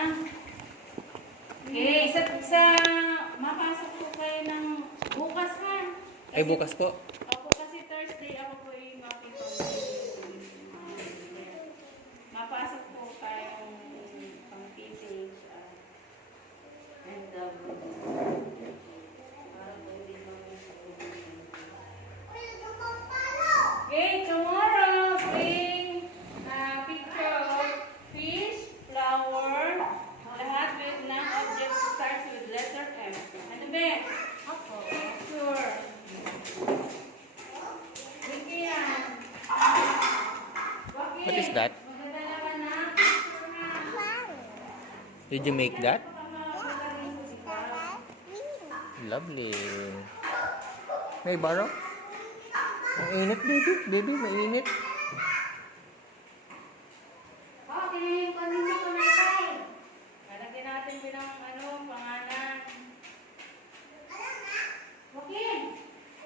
na. Okay, mapasok po kayo ng bukas ha. Ay, bukas po. Ako kasi Thursday, ako po yung mapasok po kayong pang PPH and para po din kami sa okay, tomorrow, bring a picture of fish, flower, lahat with non-object starts with letter M. Ano ba? Ako. Sure. Sige yan. What is that? Magdadala ka na picture na. Did you make that? Lovely. May borrow? Ang init, baby. Baby, mainit. Okay, kanina ko natin. Lalagyan natin bilang pangalan. Okay.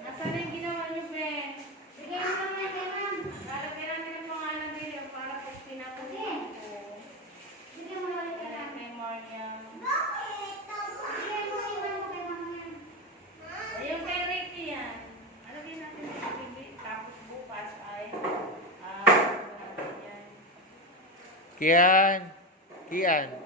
Nasaan na yung ginawa niyo, Ben? Bigay mo lang na yan. Lalagyan natin ang pangalan nila para pag pinakunin ko. Bigyan mo lang yan. Memorial. Bigay mo iwan ko kay Mama. Ayun kay Ricky yan. Lalagyan natin sa bibi. Tapos bukas ay natin yan. Kian. Kian.